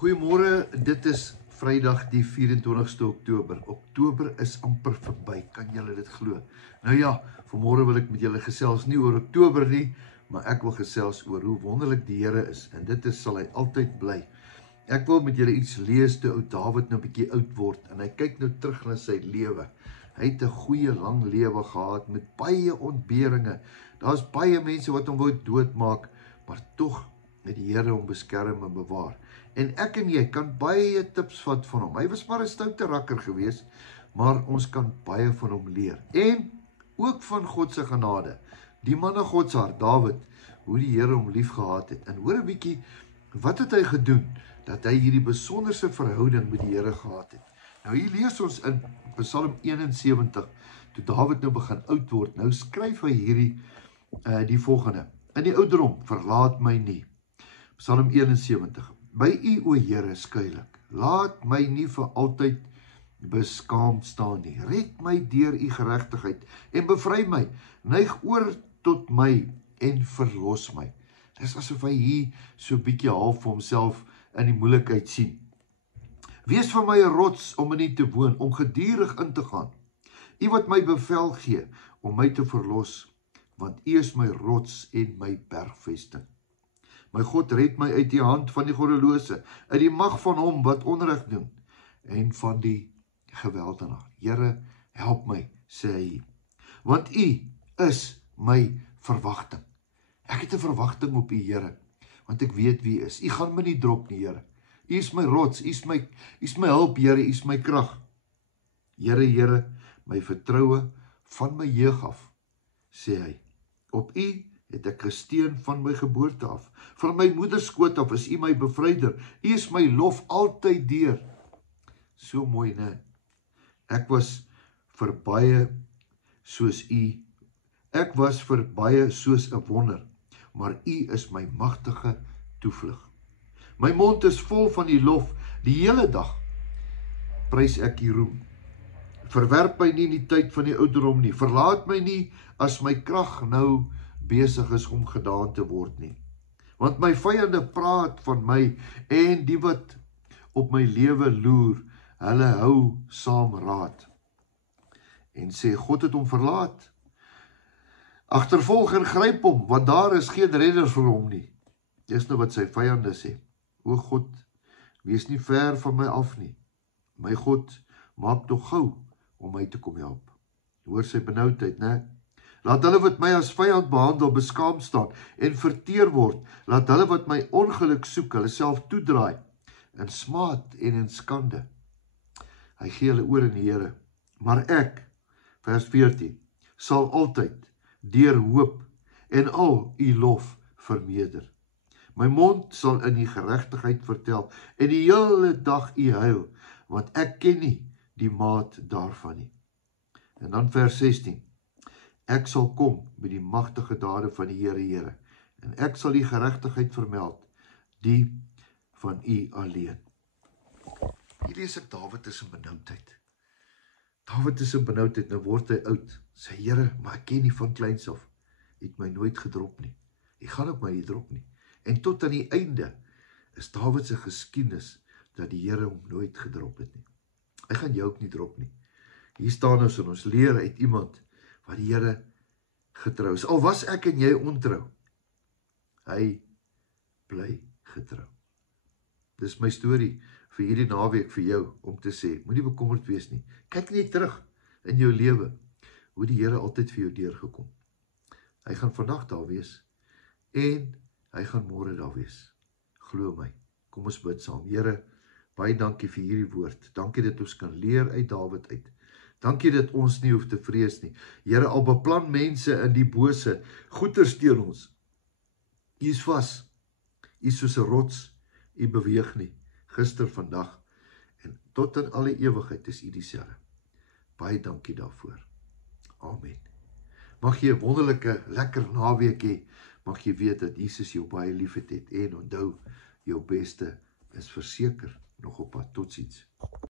Goeiemôre, dit is Vrydag die 24ste Oktober. Oktober is amper verby, kan julle dit glo? Nou ja, vanmôre wil ek met julle gesels nie oor Oktober nie, maar ek wil gesels oor hoe wonderlik die Here is, en dit sal hy altyd bly. Ek wil met julle iets lees toe ou Dawid nou 'n bietjie oud word, en hy kyk nou terug na sy lewe. Hy het 'n goeie lang lewe gehad, met baie ontberinge. Daar's baie mense wat hom wou doodmaak, maar tog het die Here hom beskerm en bewaar. En ek en jy kan baie tips vat van hom. Hy was maar 'n stoute rakker gewees, maar ons kan baie van hom leer. En ook van God se genade. Die man na God se hart, Dawid, hoe die Here hom lief gehad het. En hoor 'n bietjie, wat het hy gedoen dat hy hierdie besonderse verhouding met die Here gehad het? Nou hier lees ons in Psalm 71, toe Dawid nou begin oud word. Nou skryf hy die volgende: In die ouderdom verlaat my nie. Psalm 71. By U, o Here, skuil ek. Laat my nie vir altyd beskaamd staan nie. Red my deur U geregtigheid en bevry my. Neig oor tot my en verlos my. Dis asof hy hier so 'n bietjie half vir homself in die moeilikheid sien. Wees vir my 'n rots om in U te woon, om gedurig in te gaan. U wat my bevel gee om my te verlos, want U is my rots en my bergvesting. My God, red my uit die hand van die goddelose, uit die mag van hom wat onreg doen, en van die geweldenaar. Here, help my, sê hy, want U is my verwagting. Ek het 'n verwagting op U, Here, want ek weet wie U is. U gaan my nie drop nie, Here. U is my rots, U is my hulp, Here, U is my krag. Here, my vertroue van my jeug af, sê hy. Op U het ek gesteun van my geboorte af. Van my moeder skoot af is U my bevryder. U is my lof altyd deur. So mooi, né? Ek was vir baie soos U. Ek was vir baie soos 'n wonder, maar U is my magtige toevlug. My mond is vol van U lof, die hele dag prys ek U roem. Verwerp my nie in die tyd van die ouderdom nie. Verlaat my nie as my krag nou besig is om gedaan te word nie. Want my vyande praat van my, en die wat op my lewe loer, hulle hou saam raad. En sê, God het hom verlaat. Agtervolg en gryp hom, want daar is geen redder vir hom nie. Dis nou wat sy vyande sê. O God, wees nie ver van my af nie. My God, maak tog gou om my te kom help. Hoor sy benoudheid, né? Laat hulle wat my as vyand behandel beskaamd staan en verteer word. Laat hulle wat my ongeluk soek, hulle self toedraai in smaad en in skande. Hy gee hulle oor in die Here. Maar ek, vers 14, sal altyd deur hoop en al U lof vermeerder. My mond sal in U geregtigheid vertel en die hele dag U heil, want ek ken nie die maat daarvan nie. En dan vers 16. Ek sal kom met die magtige dade van die Here, en ek sal die geregtigheid vermeld, die van U alleen. Hier lees ek Dawid is in benoudheid. Dawid is in benoudheid, nou word hy oud. Sê, Here, maar ek ken nie van kleins af. U het my nooit gedrop nie. U gaan ook my nie drop nie. En tot aan die einde is Dawid se geskiedenis dat die Here hom nooit gedrop het nie. Hy gaan jou ook nie drop nie. Hier staan ons en ons leer uit iemand wat die Here getrou is. Al was ek en jy ontrou, hy bly getrou. Dis my storie vir hierdie naweek vir jou, om te sê, moenie bekommerd wees nie. Kyk net terug in jou lewe, hoe die Here altyd vir jou deurgekom. Hy gaan vandag daar wees, en hy gaan môre daar wees. Glo my. Kom ons bid saam. Here, baie dankie vir hierdie woord. Dankie dat ons kan leer uit Dawid uit. Dankie dat ons nie hoef te vrees nie. Here, al beplan mense in die bose goeters teen ons. U is vas. U is soos 'n rots. U beweeg nie. Gister, vandag en tot in alle ewigheid is U dieselfde. Baie dankie daarvoor. Amen. Mag jy 'n wonderlike, lekker naweek hê. Mag jy weet dat Jesus jou baie lief het, en onthou, jou beste is verseker nog op pad. Totsiens.